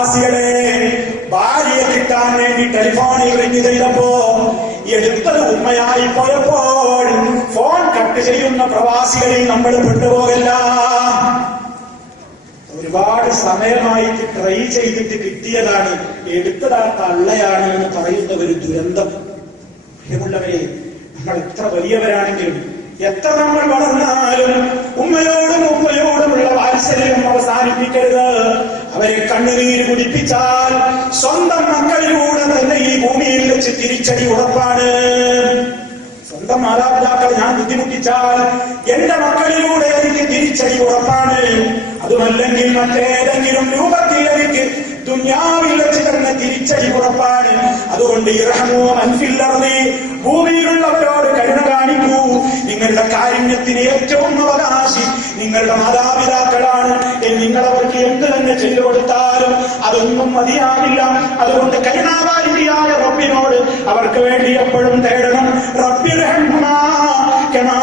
പ്രവാസികളെ ഭാര്യയെ കിട്ടാൻ വേണ്ടി ടെലിഫോണിൽ റിങ് ചെയ്തപ്പോ എടുത്തത് ഉമ്മയായി പോയപ്പോൾ ഫോൺ കട്ട് ചെയ്യുന്ന പ്രവാസികളിൽ നമ്മൾ പെട്ടുപോകല്ല. ഒരുപാട് സമയമായിട്ട് ട്രൈ ചെയ്തിട്ട് കിട്ടിയതാണ്, എടുത്തതാ തള്ളയാണ് എന്ന് പറയുന്ന ഒരു ദുരന്തം. പ്രിയമുള്ളവരെ, നമ്മൾ എത്ര വലിയവരാണെങ്കിലും എത്ര നമ്മൾ വളർന്നാലും ഉമ്മയോടുമുള്ള വാത്സല്യം അവസാനിപ്പിക്കരുത്. അവരെ കണ്ണുനീര് കുടിപ്പിച്ചാൽ സ്വന്തം മക്കളിലൂടെ തന്നെ ഈ ഭൂമിയിൽ വെച്ച് തിരിച്ചടി ഉറപ്പാണ്. സ്വന്തം മാതാപിതാക്കളെ ഞാൻ ബുദ്ധിമുട്ടിച്ചാൽ എന്റെ മക്കളിലൂടെ എനിക്ക് തിരിച്ചടി ഉറപ്പാണ്. അതുമല്ലെങ്കിൽ മറ്റേതെങ്കിലും രൂപത്തിൽ എനിക്ക് ദുനിയാവിൽ വെച്ച് തന്നെ തിരിച്ചടി ഉറപ്പാണ്. അതുകൊണ്ട് ഇർഹമൂ മൻ ഫിൽ അർളി, ഭൂമിയിലുള്ളവരോട് കരുണ കാണിക്കൂ. നിങ്ങളുടെ കാരുണ്യത്തിന് ഏറ്റവും അവകാശി നിങ്ങളുടെ മാതാപിതാക്കളാണ്. നിങ്ങളവർക്ക് എന്ത് തന്നെ ചെയ്തു കൊടുത്താലും അതൊന്നും മതിയാവില്ല. അതുകൊണ്ട് കരുണാവാരിയായ റബ്ബിനോട് അവർക്ക് വേണ്ടി എപ്പോഴും തേടണം. റബ്ബിർഹംഹുമാ കമാ